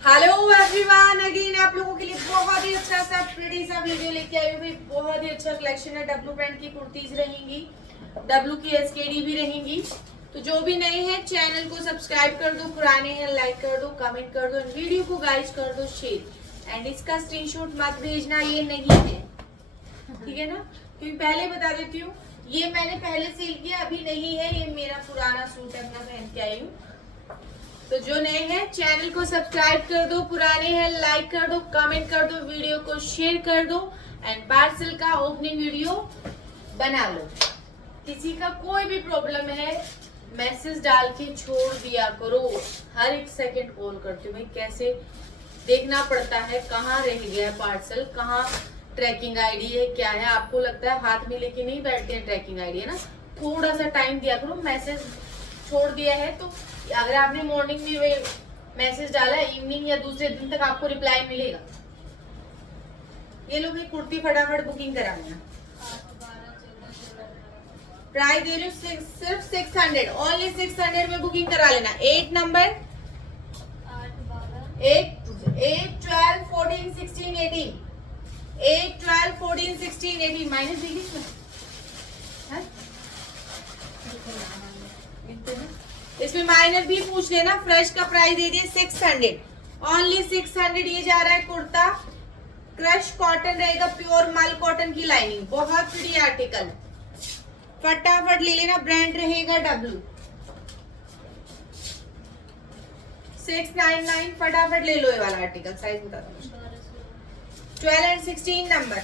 Hello everyone, again आप लोगों के लिए बहुत ही अच्छा सा प्रिटी सा वीडियो लेके आई हूँ। बहुत ही अच्छा कलेक्शन है। डब्लू ब्रांड की कुर्तीज रहेंगी, डब्लू की एसकेडी भी रहेंगी। तो जो भी नए हैं चैनल को सब्सक्राइब कर दो, पुराने हैं लाइक कर दो, कमेंट कर दो, वीडियो को गाइज कर दो शेयर। एंड इसका स्क्रीनशॉट मत भेजना, ये नहीं है, ठीक है ना? क्योंकि पहले बता देती हूँ, ये मैंने पहले सेल किया, अभी नहीं है। ये मेरा पुराना सूट है, मैं पहन के आई हूँ। तो जो नए हैं चैनल को सब्सक्राइब कर दो, पुराने हैं लाइक कर दो, कमेंट कर दो, वीडियो को शेयर कर दो एंड पार्सल का ओपनिंग वीडियो बना लो। किसी का कोई भी प्रॉब्लम है मैसेज डाल के छोड़ दिया करो। हर एक सेकंड कॉल करती हूँ भाई, कैसे देखना पड़ता है कहाँ रह गया पार्सल, कहाँ ट्रैकिंग आईडी है, क्या है। आपको लगता है हाथ में लेके नहीं बैठते हैं ट्रैकिंग आईडी, है ना? थोड़ा सा टाइम दिया करो। मैसेज छोड़ दिया है तो अगर आपने मॉर्निंग में मैसेज डाला, इवनिंग या दूसरे दिन तक आपको रिप्लाई मिलेगा। ये लोग कुर्ती फटाफट बुकिंग करा लेना। प्राइस दे रही हूँ सिर्फ 600, ओनली 600 में बुकिंग करा लेना। 8 नंबर 8 12 14 16 18 8 12 14 16 18 माइनस देखिए इसमें माइनर भी पूछ लेना। फ्रेश का प्राइस दे दिए 600, ओनली 600। ये जा रहा है कुर्ता, क्रश कॉटन रहेगा, प्योर मल कॉटन की लाइनिंग, बहुत प्रिटी आर्टिकल। फटाफट ले लेना, ब्रांड रहेगा डब्लू। 699, फटाफट ले लो ये वाला आर्टिकल। साइज बता दो। 12 and 16 number,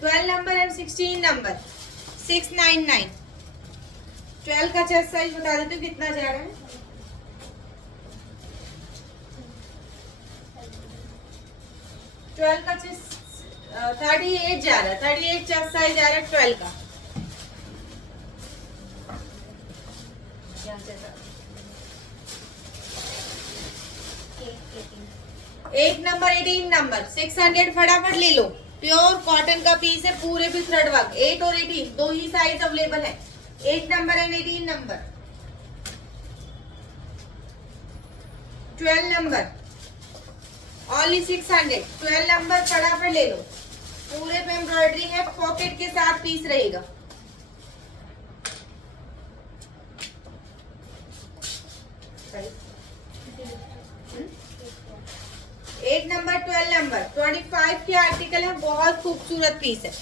12 number and 16 number, 699। 12 का चेस्ट साइज बता देती हूँ कितना जा रहा है। ट्वेल्व का चेस्ट 38 जा रहा है, 38 चेस्ट साइज जा रहा है 12 का। एक नंबर 18 नंबर 600, फटाफट ले लो। प्योर कॉटन का पीस है, पूरे भी थ्रेड वर्क। 8 और 18 दो ही साइज अवेलेबल है, 8 number and 18 number. 12 number only 600, 12 number फटाफट ले लो। पूरे पे एम्ब्रॉयडरी है, पॉकेट के साथ पीस रहेगा। एक नंबर 12 नंबर 25 के आर्टिकल है, बहुत खूबसूरत पीस है।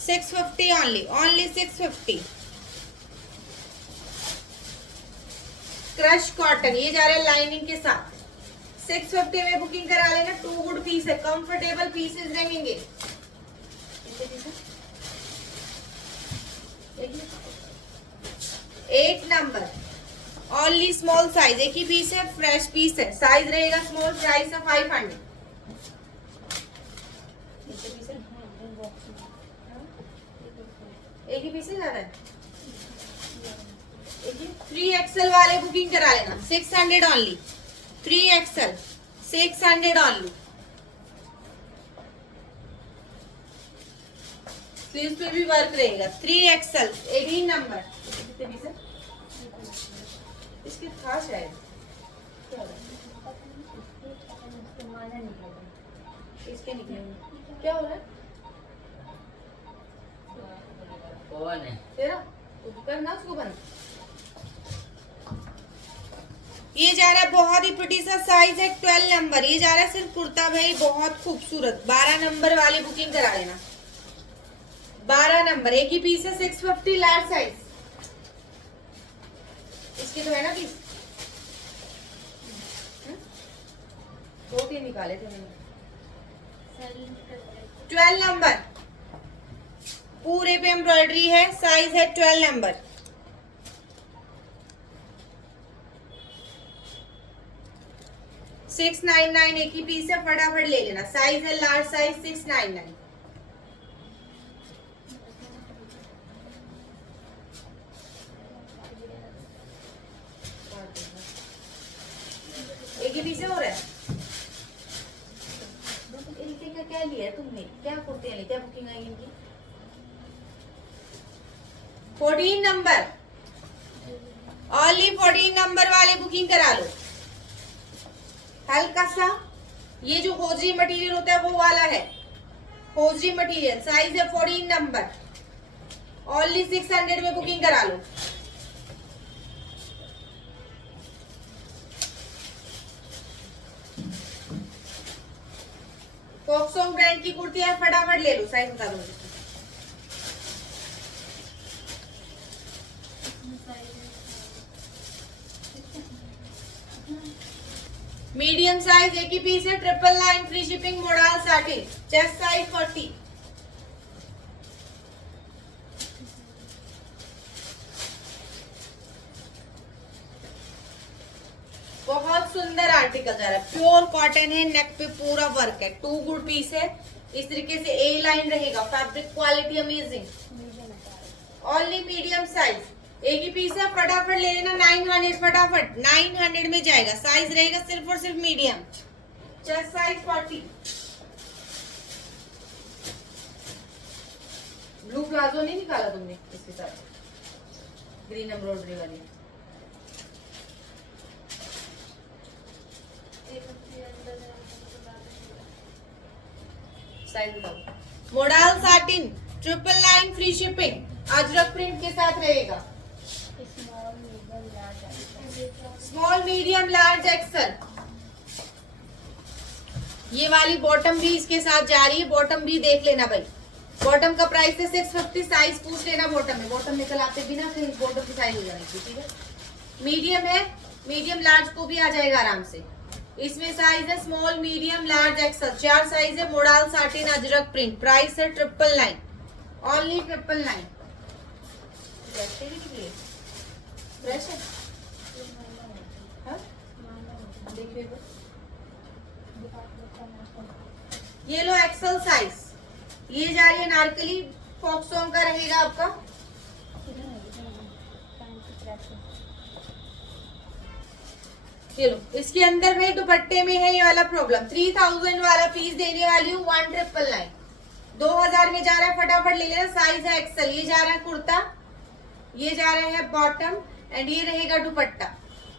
650 ओनली 650। क्रश कॉटन, ये जा रहा है लाइनिंग के साथ। 650 में बुकिंग करा लेना। टू गुड पीस है, कंफर्टेबल पीसेस रहेंगे। 8 नंबर ओनली स्मॉल साइज, एक ही पीस है, फ्रेश पीस है, साइज रहेगा स्मॉल, प्राइस है 500। एक ही पीस है, ज्यादा है। 3XL वाले बुकिंग करा लेना। 600 ओनली, 3XL 600 ओनली। स्लीव्स पे भी वर्क रहेगा। 3XL 18 number. कितने पीस है इसके? था शायद, इसके निकलेंगे। क्या हो रहा है? कौन है तेरा? तो करना उसको बंद। ये जा रहा है बहुत ही प्रिटी सा, साइज है 12 नंबर। ये जा रहा है सिर्फ कुर्ता भाई, बहुत खूबसूरत। 12 नंबर वाली बुकिंग करा लेना। 12 नंबर एक ही पीस है, 650 लार्ज साइज। इसके तो है ना पीस, 2-3 निकाले थे मैंने। 12 नंबर पूरे पे एम्ब्रॉयडरी है, साइज है 12 नंबर। $699 एक ही पीस है, फटाफट ले लेना। साइज है लार्ज साइज, 699। एक ही पीस है हो रहा है। क्या लिया है तुमने? क्या कुर्तियां ली? क्या बुकिंग आई इनकी? 14 नंबर ओनली 14 नंबर वाले बुकिंग करा लो। हल्का सा ये जो होजरी मटेरियल होता है वो वाला है, होजरी मटेरियल, साइज है 14 नंबर, ओनली 600 में बुकिंग करा लो। फॉक्सॉन्ग ब्रांड की कुर्ती है, फटाफट ले लो, साइज बता दो मुझे। मीडियम साइज एक ही पीस है, 999 free shipping, modal satin, chest size 40। बहुत सुंदर आर्टिकल जा रहा है, प्योर कॉटन है, नेक पे पूरा वर्क है, 2 गुड पीस है, इस तरीके से ए लाइन रहेगा, fabric quality amazing, only medium size एक ही पीस है, फटाफट ले लेना, 900 फटाफट 900 में जाएगा, साइज रहेगा सिर्फ और सिर्फ medium, chest size 40। Blue palazzo नहीं निकाला तुमने इसके साथ, ग्रीन एम्ब्रॉयडरी वाली, साइज बताओ। Modal satin 999 free shipping, Ajrak print के साथ रहेगा, स्मॉल मीडियम लार्ज एक्सल। ये वाली बॉटम भी इसके साथ जा रही है, बॉटम भी देख लेना भाई, बॉटम का प्राइस है 650, साइज पूछ लेना बॉटम में, बॉटम निकल आते भी ना कहीं बॉटम की साइज हो जाएगी, ठीक है। मीडियम है, मीडियम लार्ज को भी आ जाएगा आराम से, इसमें साइज है small medium large XL, 4 size है, modal satin Ajrak print, price है 999, ओनली 999। वैसे भी निकले फ्रेश है, देखिए ये लो एक्सल साइज, ये जा रही है नारकली, फॉक्सॉन्ग का रहेगा आपका, ये लो, इसके अंदर में दुपट्टे में है ये वाला प्रॉब्लम, 3000 वाला पीस देने वाली हूँ 1999, 2000 में जा रहा है, फटाफट ले लेना, साइज है एक्सल, ये जा रहा है कुर्ता, ये जा रहा है बॉटम एंड ये रहेगा दुपट्टा,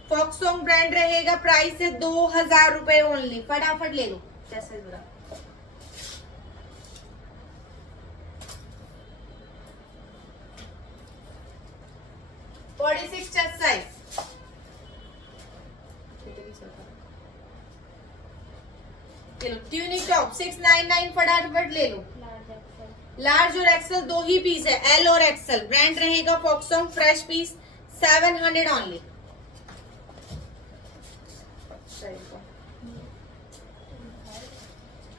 फॉक्सॉन्ग ब्रांड रहेगा, प्राइस है 2000 रुपए ओनली, फटाफट ले लो, जैसे जरा 46 चेस्ट साइज, चलो ट्यूनिक टॉप 699 फटाफट ले लो, लार्ज और एक्सल 2 ही पीस है, एल और एक्सल, ब्रांड रहेगा फॉक्सॉन्ग, फ्रेश पीस 700 ओनली।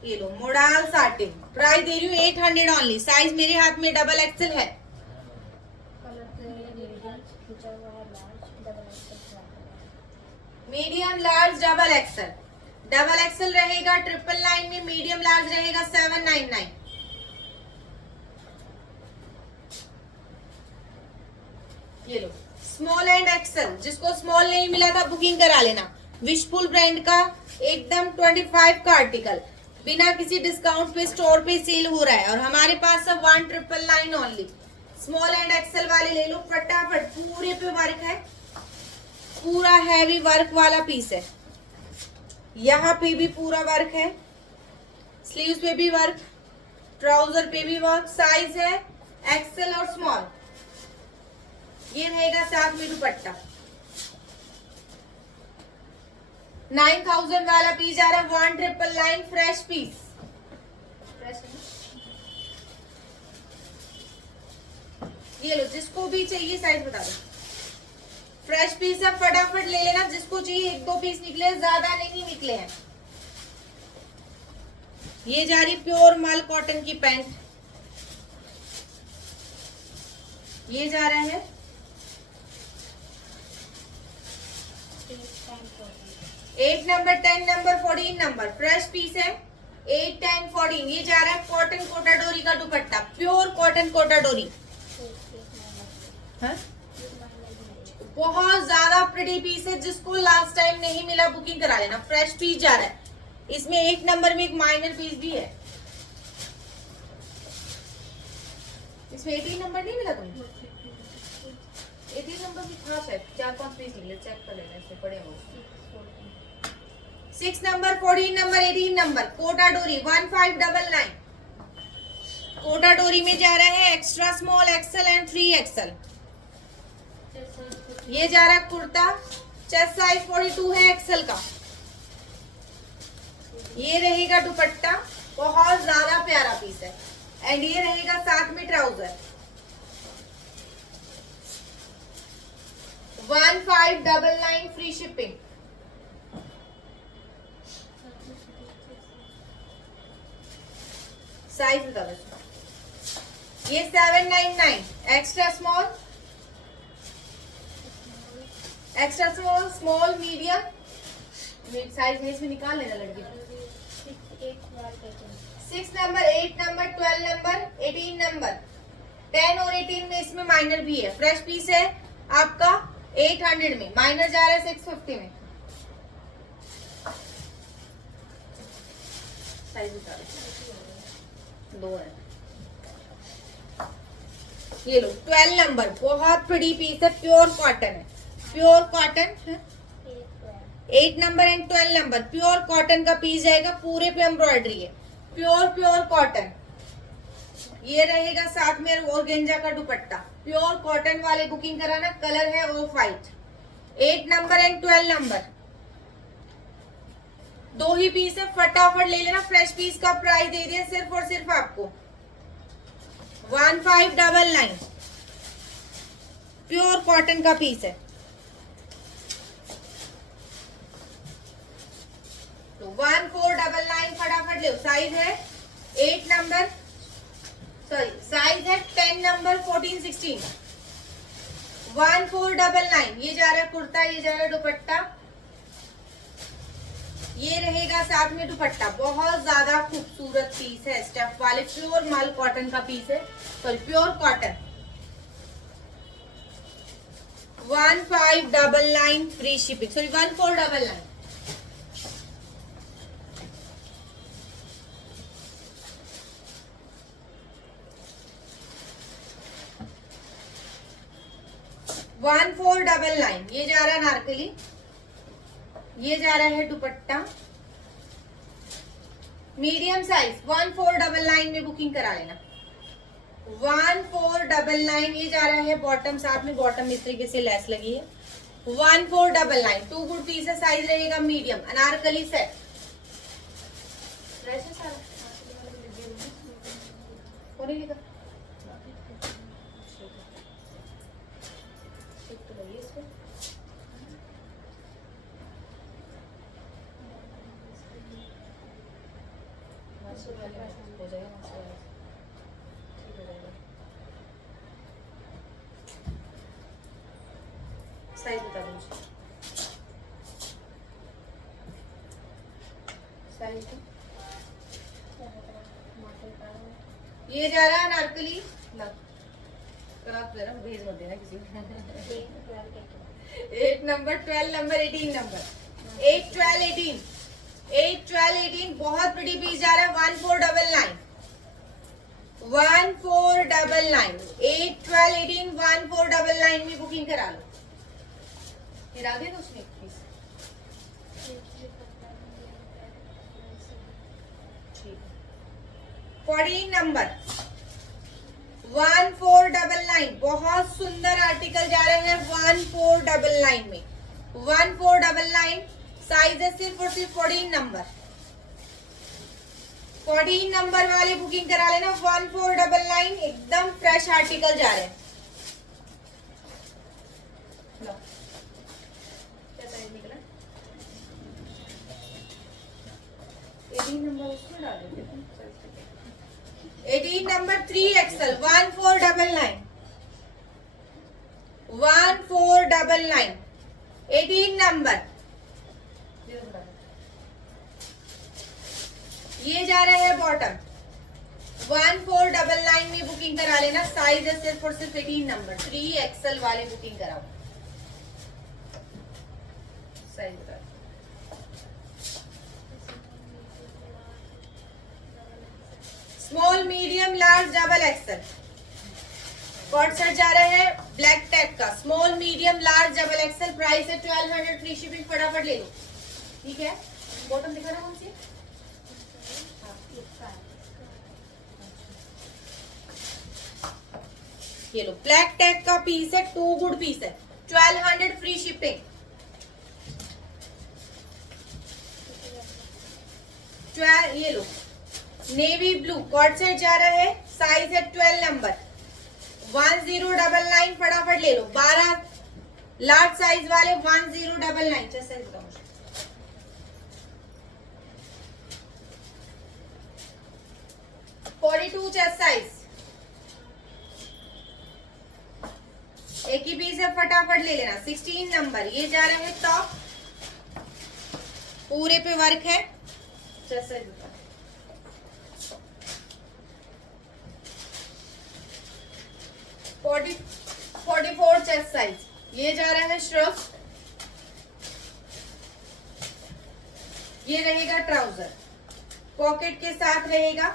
ये लो मोडाल साटिन, प्राइस दे रही हूँ 800 ओनली, साइज मेरे हाथ में डबल एक्सल है, medium large double axle, double axle रहेगा 999 में, मीडियम लार्ज रहेगा 799। ये लो स्मॉल एंड एक्सल, जिसको स्मॉल नहीं मिला था बुकिंग करा लेना, विशफुल ब्रांड का एकदम 25 का आर्टिकल, बिना किसी डिस्काउंट पे स्टोर पे सेल हो रहा है और हमारे पास सब 1999 ओनली, स्मॉल एंड एक्सल वाले ले लो फटाफट, पूरे पे वर्क है, पूरा हैवी वर्क वाला पीस है, यहाँ पे भी पूरा वर्क है, स्लीव्स पे भी वर्क, ट्राउजर पे भी वर्क, साइज है एक्सल और स्मॉल, ये रहेगा साथ में दुपट्टा, 9000 वाला पीस आ रहा है 1999 फ्रेश पीस, ये लो जिसको भी चाहिए साइज बता दो, फ्रेश पीस है फटाफट ले लेना, जिसको चाहिए 1-2 पीस निकले, ज्यादा नहीं निकले हैं। ये जा रही प्योर माल कॉटन की पैंट, ये जा रहा है 8 number 10 number 14 number, fresh piece है 8 10 14, ये जा रहा है कॉटन कोटा डोरी का दुपट्टा, प्योर कॉटन कोटा डोरी, बहुत ज्यादा प्रिटी पीस है, जिसको लास्ट टाइम नहीं मिला बुकिंग करा लेना, फ्रेश पीस जा रहा है, इसमें 1 नंबर में एक माइनर पीस भी है, इसमें 18 नंबर नहीं मिला तुम्हें, 18 नंबर भी था शायद, 4-5 पीस निकले, चेक कर लेना, इससे पड़े हो 6 नंबर, 14 नंबर, 18 नंबर, कोटा डोरी 1599। कोटा डोरी में जा रहा है extra small, Excel and 3XL। ये जा रहा है कुर्ता, चेस्ट साइज 42 है एक्सेल का। ये रहेगा दुपट्टा, बहुत ज्यादा प्यारा पीस है। एंड ये रहेगा साथ में ट्राउजर। 1599 free shipping. साइज बता दो। ये 799 extra small, extra small, small, medium size है, इसमें निकाल लेना लड़की। 6 नंबर, 8 नंबर, 12 नंबर, 18 नंबर, 10 और 18 में इसमें माइनर भी है। फ्रेश पीस है आपका 800 में, माइनर जा रहा है 650 में। साइज बता दो है। ये लो 12 नंबर, बहुत बड़ी पीस है, प्योर कॉटन है, प्योर कॉटन है। 8 number and 12 number pure cotton का पीस जाएगा, पूरे पे एम्ब्रॉयडरी है, प्योर कॉटन। ये रहेगा साथ में ऑर्गेंजा का दुपट्टा। प्योर कॉटन वाले बुकिंग कराना, कलर है of white. 8 number and 12 number दो ही पीस है, फटाफट ले लेना। फ्रेश पीस का प्राइस दे दिया सिर्फ और सिर्फ आपको 1599। प्योर कॉटन का पीस है, तो 1499 फटाफट ले। साइज है 8 नंबर, सॉरी साइज है 10 नंबर, 14 16। 1499। ये जा रहा है कुर्ता, ये जा रहा है दुपट्टा, ये रहेगा साथ में दुपट्टा। बहुत ज्यादा खूबसूरत पीस है, स्टेप वाले प्योर माल कॉटन का पीस है, sorry pure cotton. 1599 free shipping, sorry 1499। One 1499। ये जा रहा है नारकली, ये जा रहा है दुपट्टा, मीडियम साइज 1499 में बुकिंग करा लेना। 1499। ये जा रहा है बॉटम, साथ में बॉटम इस तरीके से लेस लगी है। 1499 टू गुड पीस है, साइज रहेगा मीडियम, अनारकली सेट। लिखा हो जाएगा, ठीक हो जाएगा। साइज बता दो मुझे। साइज ये जा रहा है नारकली, भेज मत देना किसी को। 8 नंबर, 12 नंबर, 18 नंबर, 8 12 18, 8 12 18 बहुत बड़ी पीस जा रहा है। 1499, 1499, 8 12 18 1499 में बुकिंग करा लो। गिरा दे तो उसमें पीस, ठीक। 14 नंबर 1499, बहुत सुंदर आर्टिकल जा रहे हैं 1499 में। 1499 साइज है सिर्फ और सिर्फ 14 नंबर। 14 नंबर वाले बुकिंग करा लेना। 1499 एकदम फ्रेश आर्टिकल जा रहे हैं। क्या साइज निकला? 18 नंबर उसमें डाल देते। 18 नंबर 3XL 1499, 1499, 18 नंबर। ये जा रहा है बॉटम, 1499 में बुकिंग करा लेना। साइज है सिर्फ और सिर्फ 18 नंबर। 3XL वाले बुकिंग कराओ। साइज बता, small, medium, large, double XL. कॉट सेट जा रहा है ब्लैक टैग का, small, medium, large, double XL. Price है 1200, फ्री शिपिंग। फटाफट ले लो, ठीक है। बॉटम दिखा रहा कौन सी है? ये लो ब्लैक टैग का पीस है, 2 गुड पीस है, 1200 फ्री शिपिंग। ये लो नेवी ब्लू कॉर्ड सेट जा रहा है, साइज है 12 नंबर, 1099। फटाफट ले लो, 12 लार्ज साइज वाले 1099। चेस्ट साइज बताओ मुझे। 42 चेस्ट साइज, एक ही पीस है, फटाफट ले लेना। 16 नंबर, ये जा रहा है टॉप, पूरे पे वर्क है। चेस्ट साइज बताओ। 44 चेस्ट साइज, ये जा रहा है श्रफ, ये रहेगा ट्राउजर, पॉकेट के साथ रहेगा,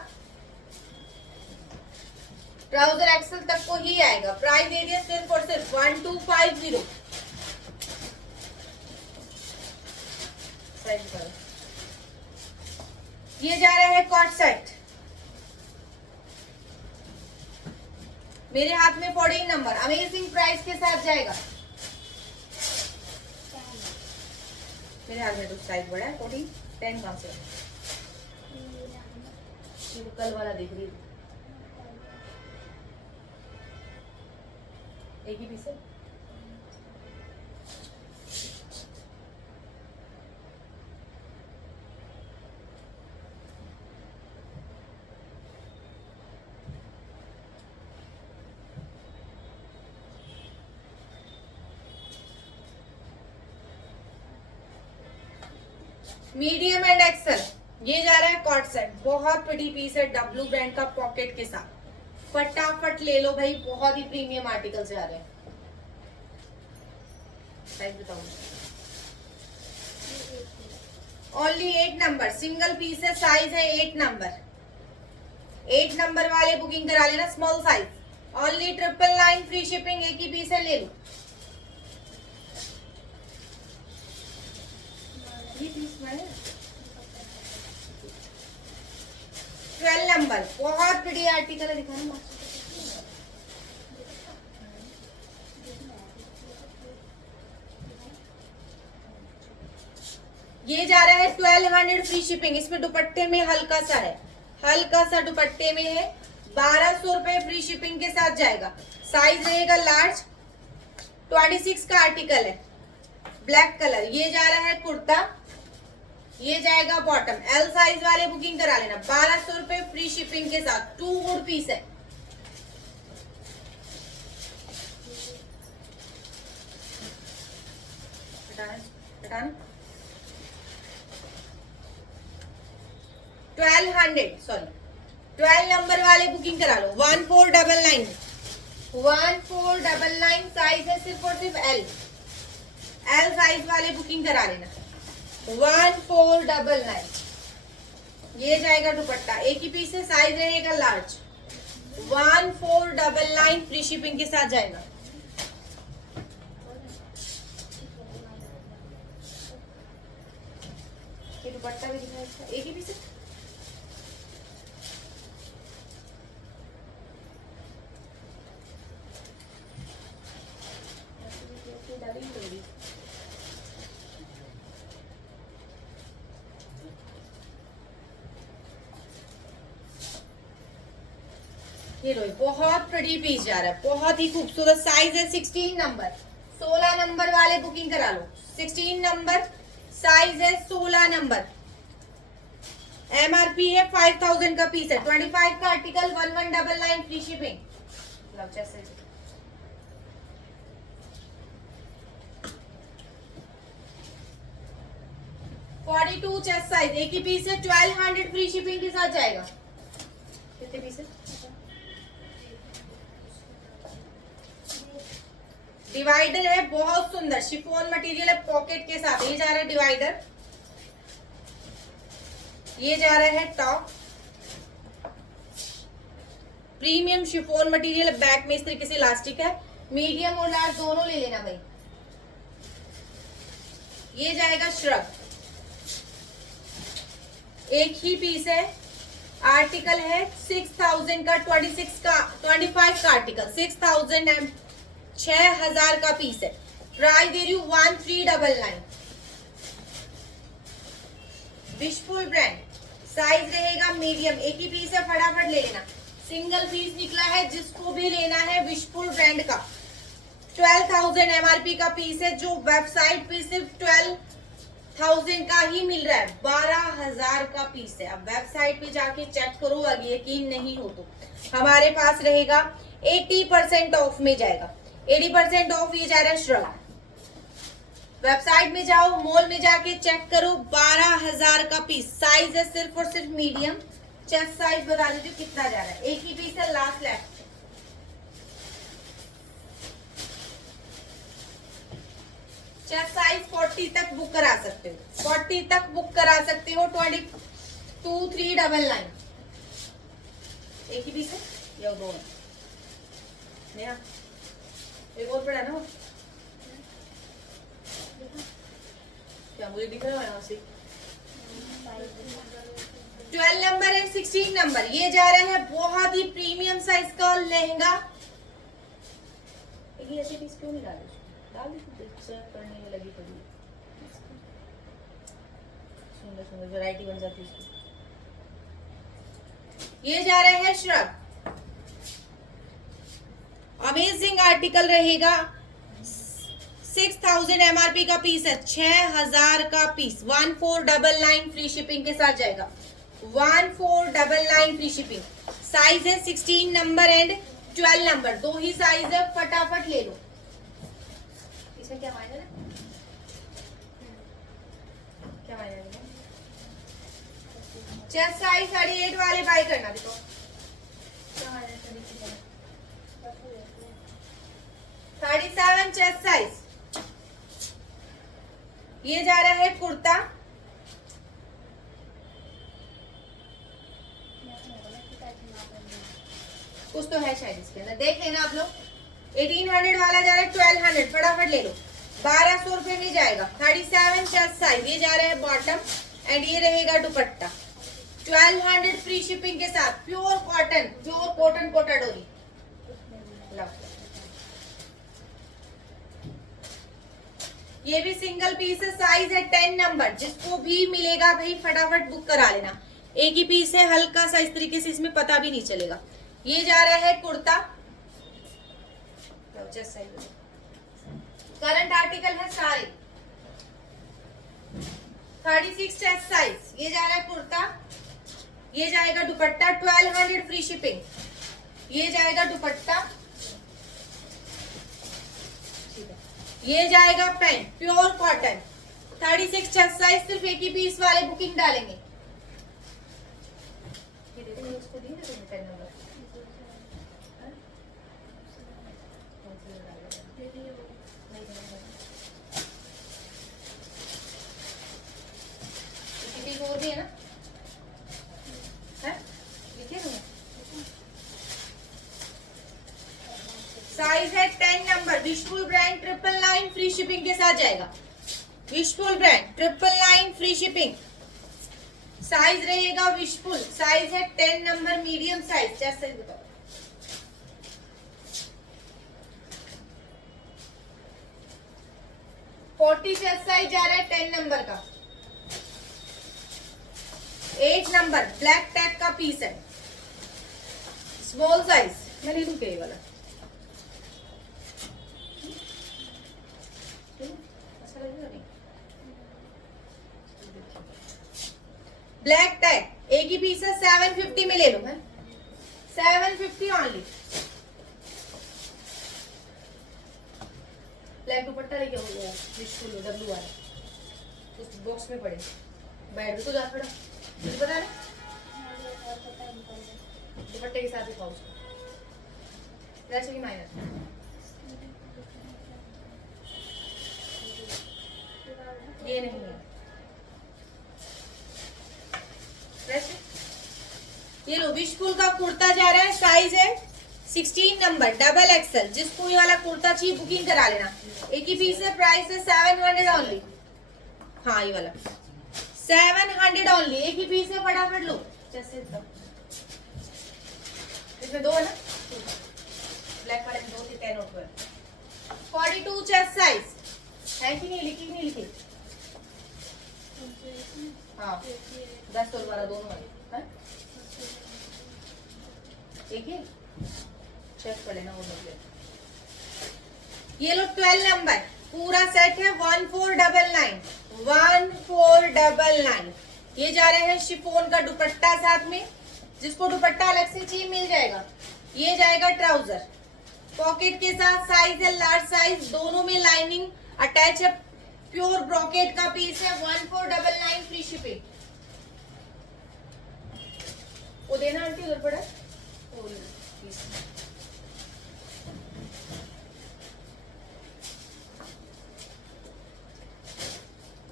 ट्राउजर एक्सल तक को ही आएगा। प्राइस एरिया सिर्फ और सिर्फ 1250। ये जा रहा है कॉट सेट, मेरे हाथ में 14 नंबर, अमेजिंग प्राइस के साथ जाएगा। मेरे हाथ में तो साइज बड़ा है 14, 10 कहाँ से? कल वाला देख रही हूँ, एक ही पीस है। मीडियम एंड एक्सल, ये जा रहा है कॉट सेट, बहुत प्रीटी पीस है, डब्लू ब्रांड का पॉकेट के साथ। फटाफट ले लो भाई, बहुत ही प्रीमियम आर्टिकल से आ रहे हैं। साइज बताओ। ओनली 8 नंबर, सिंगल पीस है, साइज है 8 नंबर। 8 नंबर वाले बुकिंग करा लेना, small size. Only 999 free shipping, एक ही पीस है, ले लो। ये पीस है 12 नंबर, बहुत प्रीटी आर्टिकल है, दिखाना। ये जा रहा है 1200 फ्री शिपिंग, इसमें दुपट्टे में हल्का सा है, हल्का सा दुपट्टे में है, 1200 रुपए फ्री शिपिंग के साथ जाएगा। साइज रहेगा लार्ज, 26 का आर्टिकल है, ब्लैक कलर। ये जा रहा है कुर्ता, ये जाएगा बॉटम। एल साइज वाले बुकिंग करा लेना, 1200 रुपए फ्री शिपिंग के साथ। 2 गुड पीस है। हटाना 12 नंबर वाले बुकिंग करा लो, 1499। 1499 साइज है सिर्फ और सिर्फ एल साइज वाले बुकिंग करा लेना, 1499। ये जाएगा दुपट्टा, एक ही पीस है, साइज रहेगा लार्ज, 1499 फ्री शिपिंग के साथ जाएगा। ये दुपट्टा भी दिखा, इसका एक ही पीस है। ये लो, बहुत प्रीटी पीस जा रहा है, बहुत ही खूबसूरत। साइज है 16 नंबर, 16 नंबर वाले बुकिंग करा लो। 16 नंबर, साइज है 16 नंबर। एमआरपी है 5000 का पीस है, 25 का article, 1199 free shipping. Forty 42 chest size, एक ही पीस है, 1200 फ्री शिपिंग के साथ जाएगा। कितने पीस है? डिवाइडर है, बहुत सुंदर शिफॉन मटेरियल है, पॉकेट के साथ। ये जा रहा है डिवाइडर, ये जा रहा है top, premium chiffon material, back में इस तरीके से इलास्टिक है। मीडियम और लार्ज दोनों ले लेना भाई। ये जाएगा श्रग, एक ही पीस है, आर्टिकल है 6000 का, 25 का आर्टिकल, 6000 का पीस है। प्राइस दे रही हूँ 1399। विशफुल ब्रांड, साइज रहेगा मीडियम, एक ही पीस है, फटाफट ले लेना। सिंगल पीस निकला है, जिसको भी लेना है विशफुल ब्रांड का। 12,000 एमआरपी का पीस है, जो वेबसाइट पे सिर्फ 12,000 का ही मिल रहा है। 12,000 का पीस है। अब वेबसाइट पे जाके चेक करो, अगर यकीन नहीं हो तो हमारे पास रहेगा 80% ऑफ में जाएगा। 80% ऑफ ये जा रहा है श्रग। वेबसाइट में जाओ, मॉल में जाके चेक करो, 12,000 का पीस। साइज है सिर्फ और सिर्फ मीडियम। चेस्ट साइज बता दीजिए कितना जा रहा है। एक ही पीस है, लास्ट लेफ्ट। चेस्ट साइज 40 तक बुक करा सकते हो, 40 तक बुक करा सकते हो। 22,399। एक ही पीस है या दो है? एक और पड़ा ना, क्या मुझे दिख रहा है यहाँ से? 12 नंबर एंड 16 नंबर, ये जा रहे हैं बहुत ही प्रीमियम साइज का लहंगा। ऐसे पीस क्यों नहीं डाले? डाल करने में लगी पड़ी, सुंदर सुंदर वैरायटी बन जाती है इसकी। ये जा रहे हैं श्रग, अमेजिंग आर्टिकल रहेगा। 6000 एमआरपी का पीस है, 6000 का पीस। 1499 फ्री शिपिंग के साथ जाएगा। 1499 फ्री शिपिंग। साइज है 16 नंबर एंड 12 नंबर, दो ही साइज है, फटाफट ले लो। इसमें क्या मायने है? क्या मायने है? चेस्ट साइज 38 वाले बाय करना। देखो क्या मायने है? 37 चेस्ट साइज। ये जा रहा है कुर्ता, कुछ तो है शायद इसके अंदर, देख लेना आप लोग। 1800 वाला जा रहा है 1200, फटाफट ले लो। 1200 रुपए में जाएगा। 37 चेस्ट साइज। ये जा रहा है बॉटम एंड ये रहेगा दुपट्टा। 1200 फ्री शिपिंग के साथ। प्योर कॉटन कोटा डोरी। ये भी सिंगल पीस है, साइज है 10 नंबर। जिसको भी मिलेगा भाई फटाफट बुक करा लेना। एक ही पीस है, हल्का सा इस तरीके से, इसमें पता भी नहीं चलेगा। ये जा रहा है कुर्ता, करंट आर्टिकल है सारे। 36 चेस्ट साइज। ये जा रहा है कुर्ता, ये जाएगा दुपट्टा। 1200 फ्री शिपिंग। ये जाएगा दुपट्टा, ये जाएगा pant, pure cotton. 36 chest size. सिर्फ एक ही पीस वाले बुकिंग डालेंगे। और भी है ना? साइज है 10 number. Wishful brand 999 free shipping के साथ जाएगा। Wishful brand 999 free shipping. Size रहेगा विशफुल, साइज है 10 number medium size. Chest size बताओ। चेस्ट साइज जा रहा है 10 नंबर का। 8 नंबर ब्लैक टैग का पीस है, स्मॉल साइज। मैं ले लूं क्या ये वाला? ब्लैक टैग एक ही पीस है, 750 में ले लो। मैं 750 ऑनली। ब्लैक दुपट्टा लेके हो गया विशफुल डब्लू वाला, उस बॉक्स में पड़े। बैठ भी तो जा पड़ा, मुझे पता है। दुपट्टे के साथ दिखाओ उसको। वैसे ही माइनर ये नहीं है। ये लो विशफुल का कुर्ता जा रहा है, साइज है 16 नंबर डबल एक्सल। जिसको ये वाला कुर्ता चाहिए बुकिंग करा लेना। एक ही पीस है, प्राइस है 700 ओनली। हाँ ये वाला 700 ओनली। एक ही पीस है, फटाफट लो। जैसे इसमें दो है ना, ब्लैक वाले में 2 से 10 और 12। 42 चेस्ट साइज है कि नहीं? लिखी नहीं लिखी? हाँ 10 और 12 दोनों है। ठीक है, चेक कर लेना वो लोग। ये लो 12 नंबर पूरा सेट है 1499। 1499 ये जा रहे हैं शिफॉन का दुपट्टा साथ में। जिसको दुपट्टा अलग से चाहिए मिल जाएगा। ये जाएगा ट्राउजर पॉकेट के साथ, साइज है लार्ज साइज, दोनों में लाइनिंग अटैच है। प्योर ब्रोकेट का पीस है 1499 फ्री शिपिंग। वो देना आंटी उधर पड़ा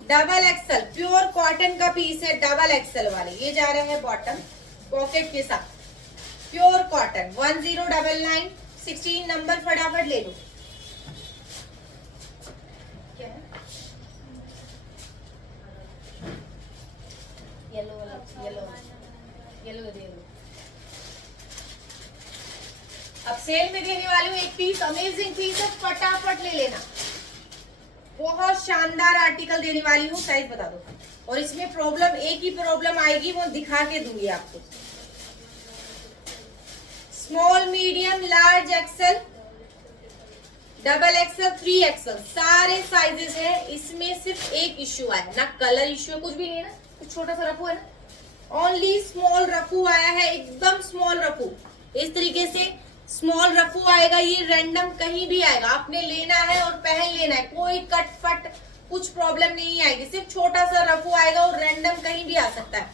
डबल एक्सल प्योर कॉटन का पीस है, डबल एक्सल वाले। ये जा रहे हैं बॉटम पॉकेट के साथ, प्योर कॉटन 1099 16 नंबर। फटाफट ले लो। क्या है? येलो वाला, येलो येलो दे लो। अब सेल में देने वाली हूँ एक पीस, अमेजिंग पीस है, फटाफट ले लेना। बहुत शानदार आर्टिकल देने वाली हूँ। साइज बता दो। और इसमें प्रॉब्लम, एक ही प्रॉब्लम आएगी, वो दिखा के दूंगी आपको। Small, medium, large, XL, double XL, 3 XL, सारे साइजेस हैं। इसमें सिर्फ एक इश्यू आया ना, कलर इश्यू, कुछ भी नहीं है ना, कुछ छोटा सा रफू है ना, ओनली स्मॉल रफू आया है, एकदम स्मॉल रफू। इस तरीके से स्मॉल रफू आएगा। ये रैंडम कहीं भी आएगा, आपने लेना है और पहन लेना है, कोई कट फट कुछ प्रॉब्लम नहीं आएगी। सिर्फ छोटा सा रफू आएगा और रैंडम कहीं भी आ सकता है।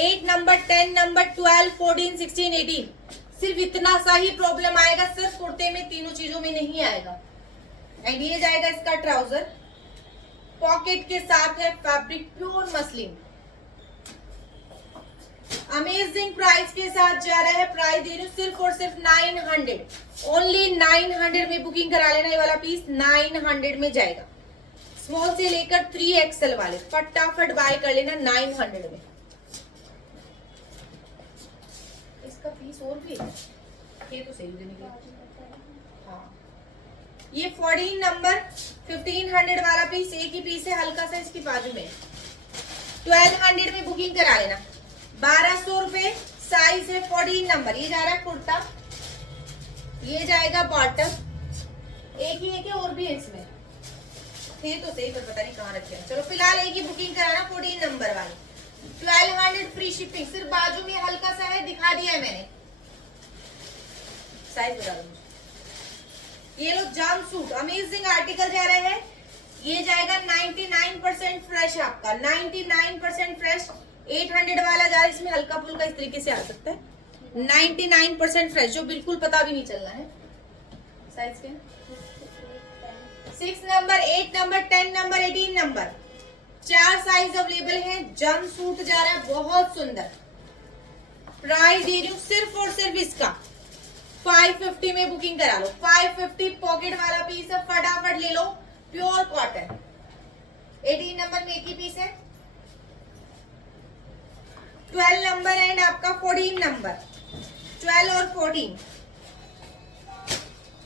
8 नंबर, 10 नंबर, 12, 14, 16, 18, सिर्फ इतना सा ही प्रॉब्लम आएगा। सिर्फ कुर्ते में, तीनों चीजों में नहीं आएगा। एंड ये जाएगा इसका ट्राउजर पॉकेट के साथ है, fabric pure muslin. Amazing price के साथ जा रहा है। प्राइस दे रही हूँ सिर्फ और सिर्फ 900, ओनली 900 में बुकिंग करा लेना। ये वाला पीस 900 में जाएगा। स्मॉल से लेकर 3 एक्सेल वाले फटाफट बाय कर लेना 900 में। इसका पीस और भी है, ये तो सही देने के लिए। हाँ ये 14 नंबर 1500 वाला पीस, एक ही पीस है, हल्का सा इसकी बाजू में 1200 में बुकिंग करा लेना। 1200 रुपए, साइज है 14 नंबर। ये जा रहा है कुर्ता, ये जाएगा बॉटम, एक ही और भी है इसमें, थे तो सही पर पता नहीं कहाँ रखे हैं। चलो फिलहाल एक ही बुकिंग कराना 14 नंबर वाली। 1200 फ्री शिपिंग। सिर्फ बाजू में हल्का सा है, दिखा दिया है मैंने। साइज बता दो मुझे। ये लो जाम सूट, अमेजिंग आर्टिकल जा रहा है। ये जाएगा 99% फ्रेश आपका, 99% फ्रेश। 800 वाला जा रहा है, इसमें हल्का फुल्का इस तरीके से आ सकता है। 99% फ्रेश, जो बिल्कुल पता भी नहीं चलना है। साइज क्या? 6 number, 8 number, 10 number, 18 number, 4 size available है। जम सूट जा रहा है, बहुत सुंदर। प्राइस दे रही हूँ सिर्फ और सिर्फ इसका 550 में बुकिंग करा लो। 550 पॉकेट वाला पीस है, फटाफट ले लो, प्योर कॉटन। 18 नंबर में एक ही पीस है। 12 नंबर एंड आपका 14 नंबर, 12 और 14,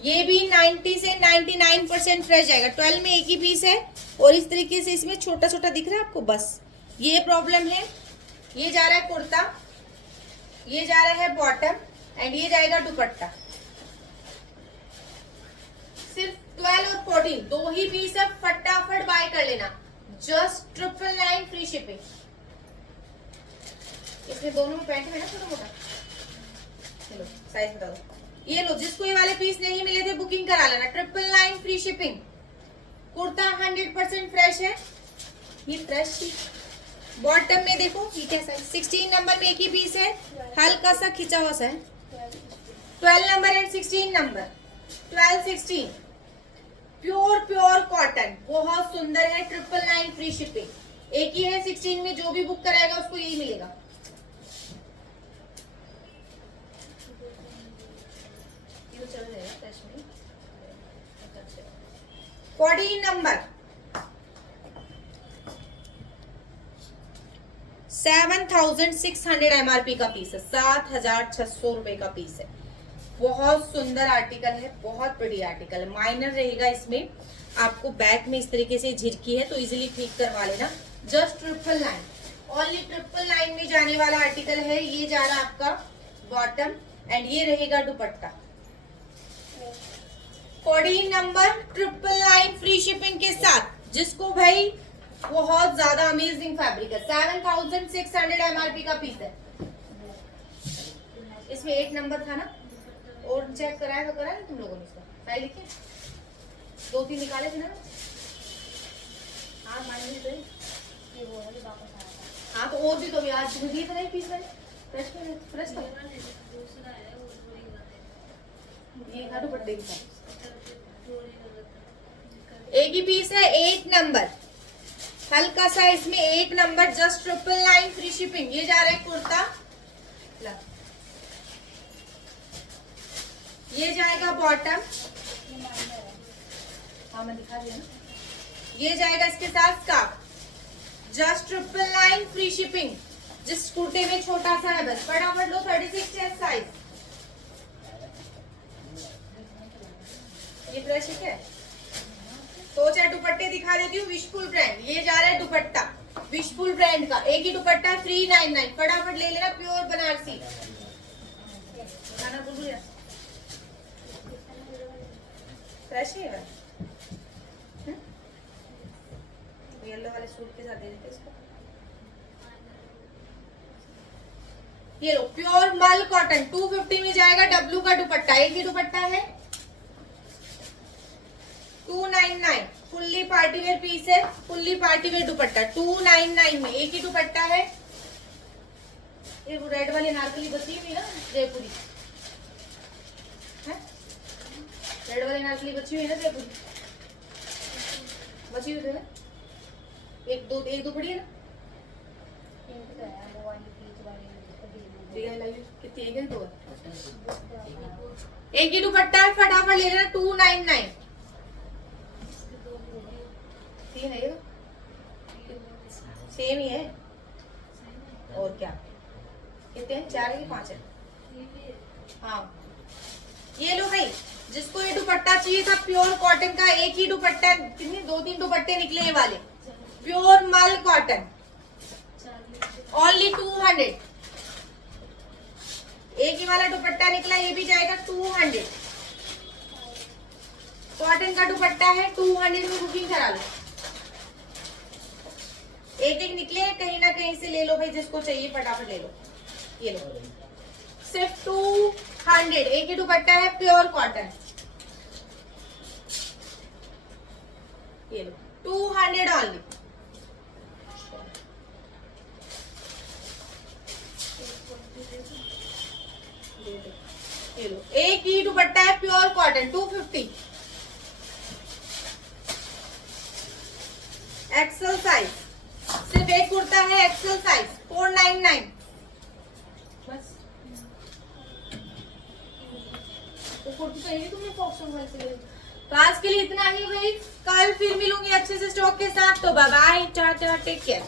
ये भी 90 से 99% फ्रेश जाएगा। 12 में एक ही पीस है और इस तरीके से इसमें छोटा छोटा दिख रहा है आपको, बस ये प्रॉब्लम है। ये जा रहा है कुर्ता, ये जा रहा है बॉटम एंड ये जाएगा दुपट्टा। सिर्फ 12 और 14 दो ही पीस है, फटाफट बाय कर लेना। Just 999 free shipping. इसमें दोनों में पैंट है ना छोटा मोटा। चलो साइज बता दो। ये लो, जिसको ये वाले पीस नहीं मिले थे बुकिंग करा लेना। 999 फ्री शिपिंग। कुर्ता 100% फ्रेश है, ये फ्रेश ही। बॉटम में देखो ये कैसा है, 16 नंबर में एक ही पीस है, हल्का सा खिंचा हुआ सा है। 12 number and 16 number, 12, 16, pure cotton, बहुत सुंदर है। 999 फ्री शिपिंग। एक ही है 16 में, जो भी बुक कराएगा उसको यही मिलेगा। चल रहेगा फ्रेश में। 14 नंबर, 7600 MRP का पीस है, 7600 रुपए का पीस है। बहुत सुंदर आर्टिकल है, बहुत बड़ी आर्टिकल है। माइनर रहेगा इसमें, आपको बैक में इस तरीके से झिरकी है तो इजीली ठीक करवा लेना। जस्ट 999, ओनली 999 में जाने वाला आर्टिकल है। ये जा रहा है आपका बॉटम एंड ये रहेगा दुपट्टा। 14 नंबर 999 फ्री शिपिंग के साथ, जिसको भाई बहुत ज्यादा अमेजिंग फैब्रिक है। 7600 MRP का पीस है। इसमें 8 नंबर था ना, और चेक कराया तो कराया तुम लोगों ने? इसका फाइल लिखिए, 2-3 निकाले थे ना। हाँ मान लीजिए, हाँ तो और भी तो आज दिए थे नहीं पीस वाले फ्रेश था। ये था दुपट्टे के साथ एक ही पीस है। 8 नंबर हल्का सा, इसमें 8 नंबर जस्ट 999 फ्री शिपिंग। ये जा रहा है कुर्ता, ये जाएगा बॉटम। हाँ मैं दिखा दिया ना। ये जाएगा इसके साथ स्कार्फ, जस्ट 999 फ्री शिपिंग। जिस कुर्ते में छोटा सा है बस फटाफट लो। 36 चेस्ट साइज। ये फ्रेश है तो चाहे दुपट्टे दिखा देती हूँ। विशफुल ब्रांड, ये जा रहा है दुपट्टा विशफुल ब्रांड का। एक ही दुपट्टा 399, फटाफट ले लेना। प्योर बनारसी। फ्रेश है येलो वाले सूट के साथ दे देते इसको। ये लो प्योर मल कॉटन 250 में जाएगा। डब्लू का दुपट्टा, एक ही दुपट्टा है। 299 फुल्ली पार्टीवेयर पीस है। फुल्ली पार्टीवेयर दुपट्टा 299 में, एक ही दुपट्टा है। ये वो रेड वाली नारकली बची हुई ना जयपुरी है, रेड वाली नारकली बची हुई है ना जयपुरी, बची हुई है। एक दो पड़ी है ना, कितनी एक दो, एक ही दुपट्टा है। फटाफट ले लेना। 299 तीन है, सेम ही है और क्या। कितने हैं? 4 है कि 5 है? हाँ ये लो भाई, जिसको ये दुपट्टा चाहिए था प्योर कॉटन का, एक ही दुपट्टा, कितने 2-3 दुपट्टे निकले ये वाले प्योर मल कॉटन, ओनली 200। एक ही वाला दुपट्टा निकला, ये भी जाएगा 200। कॉटन का दुपट्टा है, 200 में बुकिंग करा लो। एक एक निकले कहीं ना कहीं से ले लो भाई, जिसको चाहिए फटाफट ले लो। ये लो सिर्फ 200, एक ही दुपट्टा है प्योर कॉटन। ये लो 200 ओनली। ये लो एक ही दुपट्टा है प्योर कॉटन 250। एक्सेल साइज, सिर्फ एक कुर्ता है एक्सेल साइज 499 बस। तो कुर्ती चाहिए तुम्हें फॉक्सन वाले से। तो आज के लिए इतना ही भाई, कल फिर मिलूंगी अच्छे से स्टॉक के साथ। तो bye bye, tata, take care.